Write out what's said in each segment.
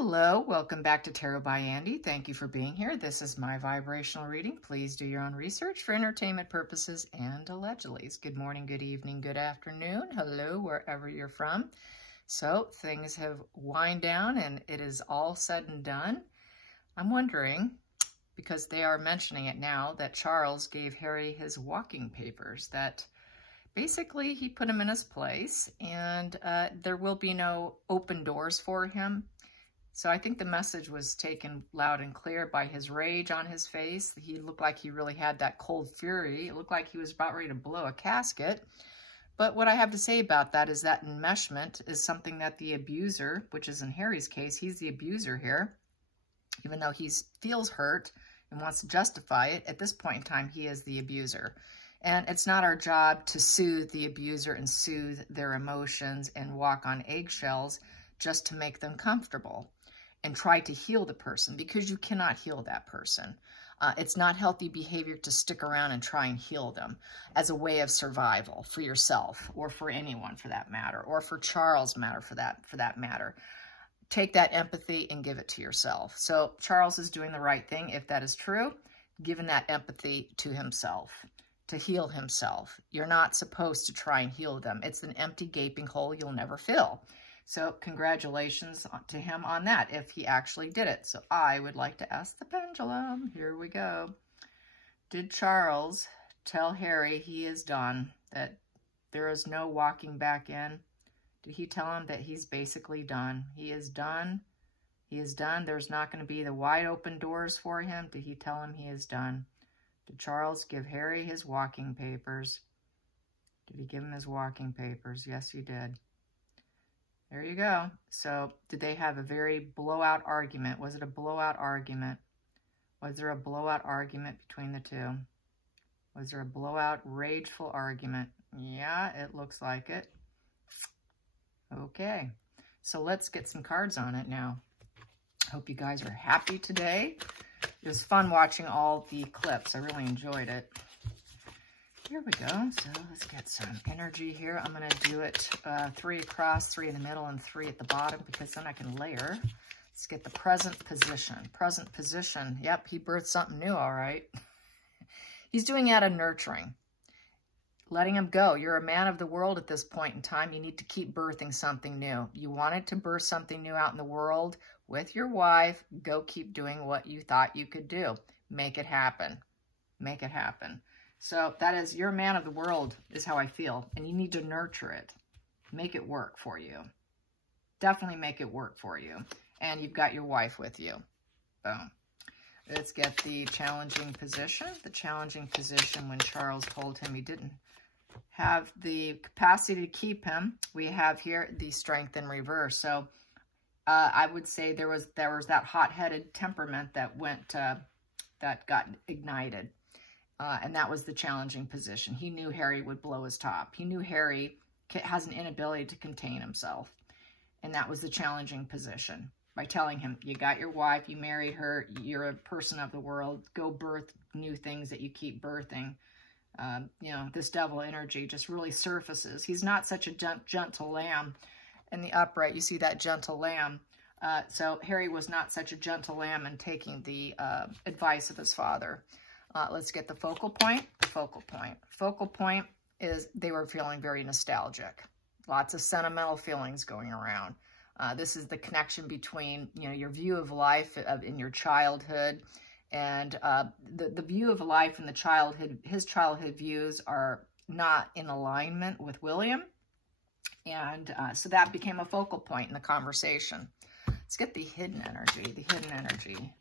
Hello, welcome back to Tarot by Andi. Thank you for being here. This is my vibrational reading. Please do your own research for entertainment purposes and allegedly. Good morning, good evening, good afternoon. Hello, wherever you're from. So things have wind down and it is all said and done. I'm wondering, because they are mentioning it now, that Charles gave Harry his walking papers, that basically he put him in his place and there will be no open doors for him. So I think the message was taken loud and clear by his rage on his face. He looked like he really had that cold fury. It looked like he was about ready to blow a casket. But what I have to say about that is that enmeshment is something that the abuser, which is in Harry's case, he's the abuser here, even though he feels hurt and wants to justify it, at this point in time, he is the abuser. And it's not our job to soothe the abuser and soothe their emotions and walk on eggshells just to make them comfortable and try to heal the person, because you cannot heal that person. It's not healthy behavior to stick around and try and heal them as a way of survival for yourself or for anyone for that matter, or for Charles matter for that matter. Take that empathy and give it to yourself. So Charles is doing the right thing, if that is true, giving that empathy to himself, to heal himself. You're not supposed to try and heal them. It's an empty, gaping hole you'll never fill. So congratulations to him on that, if he actually did it. So I would like to ask the pendulum. Here we go. Did Charles tell Harry he is done, that there is no walking back in? Did he tell him that he's basically done? He is done. He is done. There's not going to be the wide open doors for him. Did he tell him he is done? Did Charles give Harry his walking papers? Did he give him his walking papers? Yes, he did. There you go. So did they have a very blowout argument? Was it a blowout argument? Was there a blowout argument between the two? Was there a blowout, rageful argument? Yeah, it looks like it. Okay, so let's get some cards on it now. Hope you guys are happy today. It was fun watching all the clips. I really enjoyed it. Here we go. So let's get some energy here. I'm going to do it 3 across, 3 in the middle, and 3 at the bottom, because then I can layer. Let's get the present position. Present position. Yep, he birthed something new, all right. He's doing out of nurturing. Letting him go. You're a man of the world at this point in time. You need to keep birthing something new. You wanted to birth something new out in the world with your wife. Go keep doing what you thought you could do. Make it happen. Make it happen. So that is, you're a man of the world is how I feel. And you need to nurture it. Make it work for you. Definitely make it work for you. And you've got your wife with you. Boom. Let's get the challenging position. The challenging position when Charles told him he didn't have the capacity to keep him. We have here the strength in reverse. So I would say there was that hot-headed temperament that went, that got ignited. And that was the challenging position. He knew Harry would blow his top. He knew Harry has an inability to contain himself. And that was the challenging position. By telling him, you got your wife, you married her, you're a person of the world, go birth new things that you keep birthing. You know, this devil energy just really surfaces. He's not such a gentle lamb. In the upright, you see that gentle lamb. So Harry was not such a gentle lamb in taking the advice of his father. Let's get the focal point. The focal point. Focal point is they were feeling very nostalgic. Lots of sentimental feelings going around. This is the connection between, you know, your view of life in your childhood and the view of life in the childhood. His childhood views are not in alignment with William. And so that became a focal point in the conversation. Let's get the hidden energy. The hidden energy.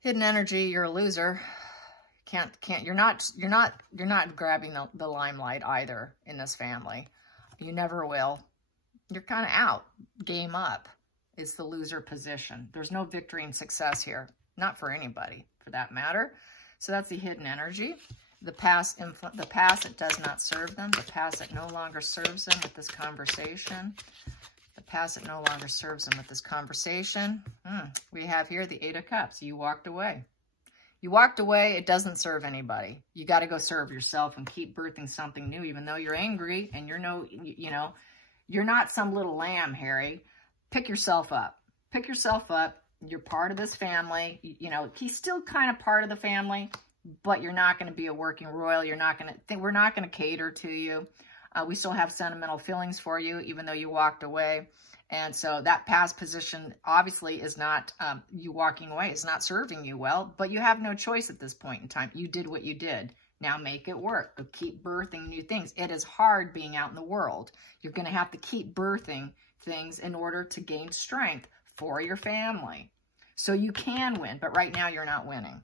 Hidden energy, you're a loser. You're not grabbing the limelight either in this family. You never will. You're kind of out. Game up is the loser position. There's no victory and success here. Not for anybody, for that matter. So that's the hidden energy. The past, it does not serve them. The past, it no longer serves them with this conversation. The past, it no longer serves them with this conversation. We have here the 8 of Cups. You walked away. You walked away. It doesn't serve anybody. You got to go serve yourself and keep birthing something new, even though you're angry and you're you're not some little lamb, Harry. Pick yourself up. pick yourself up. You're part of this family. You know, he's still kind of part of the family, but you're not going to be a working royal. You're not going to, we're not going to cater to you. We still have sentimental feelings for you, even though you walked away. And so that past position obviously is not, you walking away is not serving you well, but you have no choice at this point in time. You did what you did. Now make it work. But keep birthing new things. It is hard being out in the world. You're going to have to keep birthing things in order to gain strength for your family. So you can win, but right now you're not winning.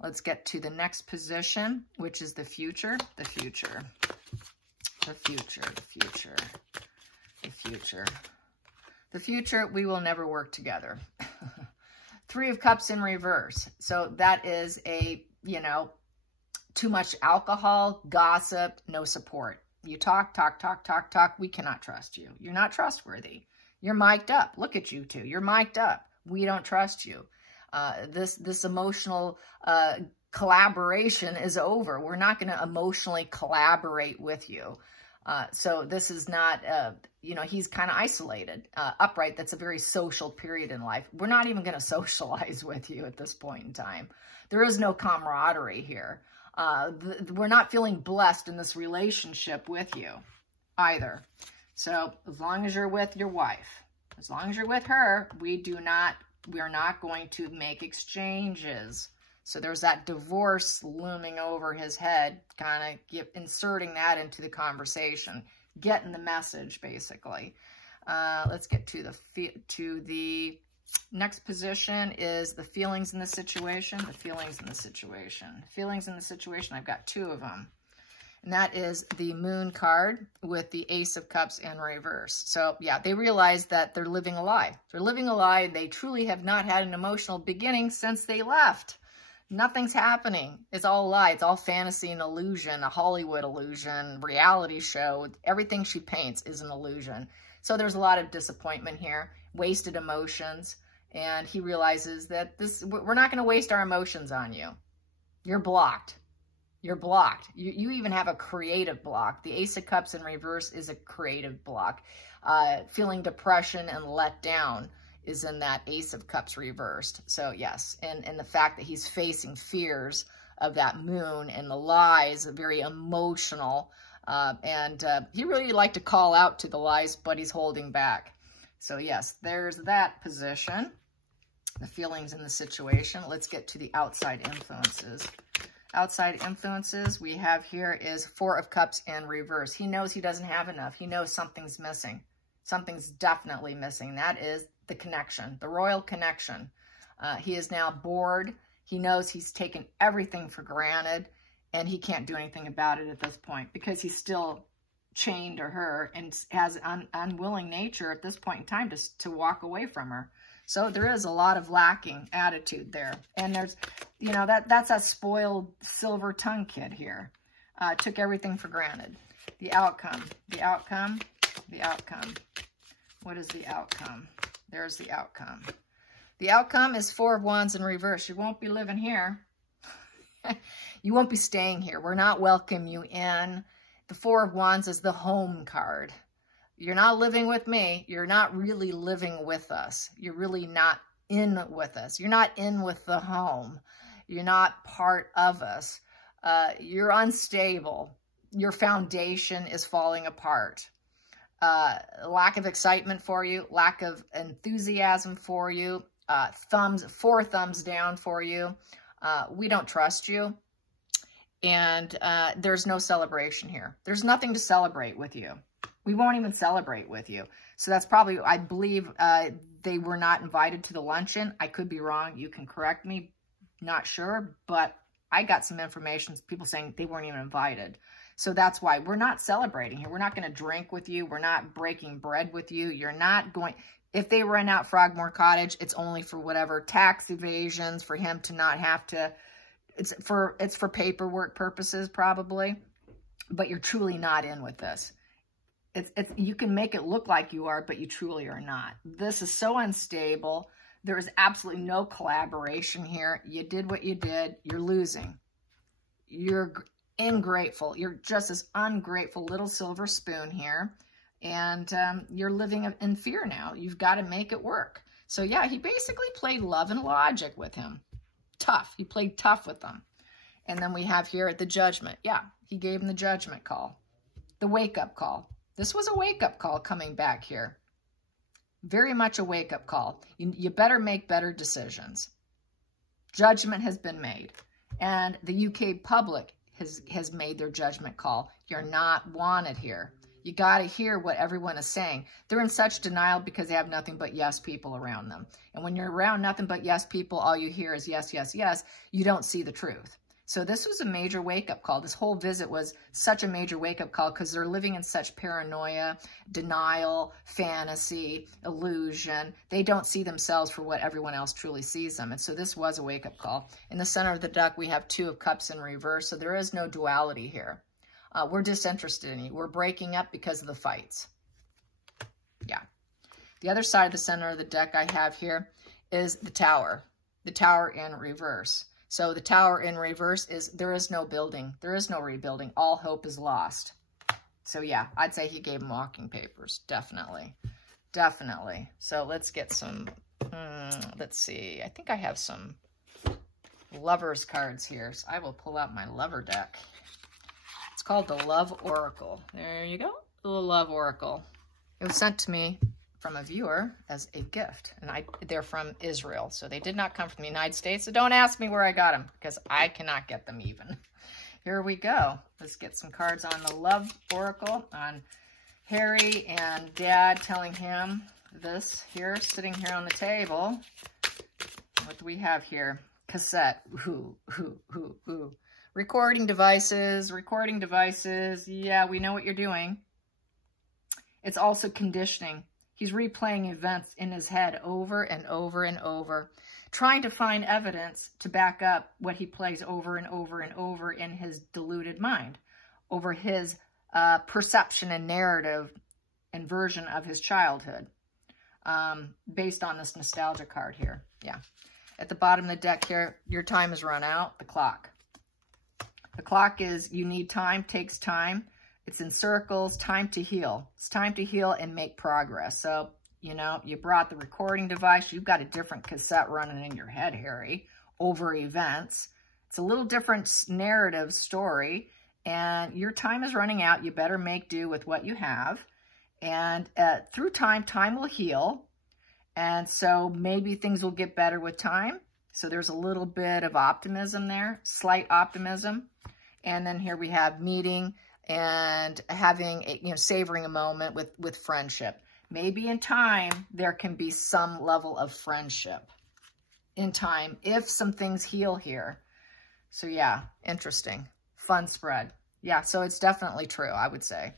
Let's get to the next position, which is the future, the future, the future, the future, the future. The future, we will never work together. 3 of Cups in reverse. So that is a, you know, too much alcohol, gossip, no support. You talk, talk, talk, talk, talk. We cannot trust you. You're not trustworthy. You're mic'd up. Look at you two. You're mic'd up. We don't trust you. This emotional collaboration is over. We're not going to emotionally collaborate with you. So this is not, you know, he's kind of isolated. Upright, that's a very social period in life. We're not even going to socialize with you at this point in time. There is no camaraderie here. We're not feeling blessed in this relationship with you either. So as long as you're with your wife, as long as you're with her, we are not going to make exchanges. So there's that divorce looming over his head, kind of inserting that into the conversation, getting the message, basically. Let's get to the next position is the feelings in the situation. The feelings in the situation. Feelings in the situation, I've got 2 of them. And that is the Moon card with the Ace of Cups in reverse. So, yeah, they realize that they're living a lie. They're living a lie. They truly have not had an emotional beginning since they left. Nothing's happening. It's all a lie. It's all fantasy and illusion, a Hollywood illusion, reality show. Everything she paints is an illusion. So there's a lot of disappointment here, wasted emotions, and he realizes that we're not going to waste our emotions on you. You're blocked. You're blocked. You even have a creative block. The Ace of Cups in reverse is a creative block. Feeling depression and let down is in that Ace of Cups reversed. So yes, and the fact that he's facing fears of that moon and the lies, very emotional. And he really would like to call out to the lies, but he's holding back. So yes, there's that position. The feelings in the situation. Let's get to the outside influences. Outside influences we have here is 4 of Cups in reverse. He knows he doesn't have enough. He knows something's missing. Something's definitely missing. That is the connection, the royal connection. He is now bored. He knows he's taken everything for granted, and he can't do anything about it at this point because he's still chained to her and has an unwilling nature at this point in time to walk away from her. So there is a lot of lacking attitude there. And there's, you know, that's a spoiled silver tongue kid here. Took everything for granted. The outcome, the outcome, the outcome. What is the outcome? There's the outcome. The outcome is 4 of Wands in reverse. You won't be living here. You won't be staying here. We're not welcoming you in. The 4 of Wands is the home card. You're not living with me. You're not really living with us. You're really not in with us. You're not in with the home. You're not part of us. You're unstable. Your foundation is falling apart. Lack of excitement for you. Lack of enthusiasm for you. 4 thumbs down for you. We don't trust you. And there's no celebration here. There's nothing to celebrate with you. We won't even celebrate with you. So that's probably, I believe they were not invited to the luncheon. I could be wrong. You can correct me. Not sure. But I got some information, people saying they weren't even invited. So that's why we're not celebrating here. We're not going to drink with you. We're not breaking bread with you. You're not going... If they rent out Frogmore Cottage, it's only for whatever tax evasions, for him to not have to... It's for paperwork purposes, probably. But you're truly not in with this. You can make it look like you are, but you truly are not. This is so unstable. There is absolutely no collaboration here. You did what you did. You're losing. You're ingrateful. You're just this ungrateful little silver spoon here. And you're living in fear now. You've got to make it work. So yeah, he basically played love and logic with him. Tough. He played tough with them. And then we have here the judgment. Yeah, he gave him the judgment call. The wake-up call. This was a wake-up call coming back here. Very much a wake-up call. You better make better decisions. Judgment has been made. And the UK public has made their judgment call. You're not wanted here. You got to hear what everyone is saying. They're in such denial because they have nothing but yes people around them. And when you're around nothing but yes people, all you hear is yes, yes, yes. You don't see the truth. So this was a major wake-up call. This whole visit was such a major wake-up call because they're living in such paranoia, denial, fantasy, illusion. They don't see themselves for what everyone else truly sees them. And so this was a wake-up call. In the center of the deck, we have 2 of Cups in reverse, so there is no duality here. We're disinterested in you. We're breaking up because of the fights. Yeah. The other side of the center of the deck I have here is the Tower. The Tower in reverse. So the Tower in reverse is there is no building. There is no rebuilding. All hope is lost. So yeah, I'd say he gave him walking papers. Definitely. Definitely. So let's get some, let's see. I think I have some Lovers cards here. So I will pull out my Lover deck. It's called the Love Oracle. There you go. The Love Oracle. It was sent to me from a viewer as a gift. And they're from Israel. So they did not come from the United States. So don't ask me where I got them because I cannot get them even. Here we go. Let's get some cards on the Love Oracle on Harry and Dad telling him this here, sitting here on the table. What do we have here? Cassette. Ooh, ooh, ooh, ooh. Recording devices. Yeah, we know what you're doing. It's also conditioning. He's replaying events in his head over and over and over, trying to find evidence to back up what he plays over and over and over in his deluded mind, over his perception and narrative and version of his childhood, based on this nostalgia card here. Yeah. At the bottom of the deck here, your time has run out, the clock. The clock is, you need time, takes time. It's in circles, time to heal. It's time to heal and make progress. So, you know, you brought the recording device. You've got a different cassette running in your head, Harry, over events. It's a little different narrative story, and your time is running out. You better make do with what you have. And through time, time will heal. And so maybe things will get better with time. So there's a little bit of optimism there, slight optimism. And then here we have meeting and having, savoring a moment with friendship. Maybe in time, there can be some level of friendship in time if some things heal here. So yeah, interesting. Fun spread. Yeah, so it's definitely true, I would say.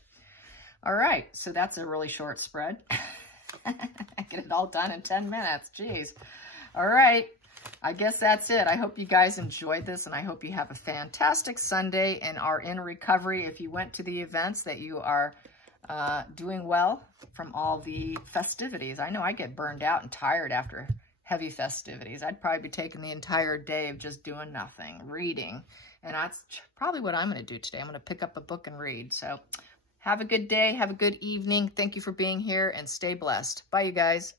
All right, so that's a really short spread. I get it all done in 10 minutes. Jeez. All right. I guess that's it. I hope you guys enjoyed this, and I hope you have a fantastic Sunday and are in recovery. If you went to the events, that you are doing well from all the festivities. I know I get burned out and tired after heavy festivities. I'd probably be taking the entire day of just doing nothing, reading. And that's probably what I'm going to do today. I'm going to pick up a book and read. So have a good day. Have a good evening. Thank you for being here, and stay blessed. Bye, you guys.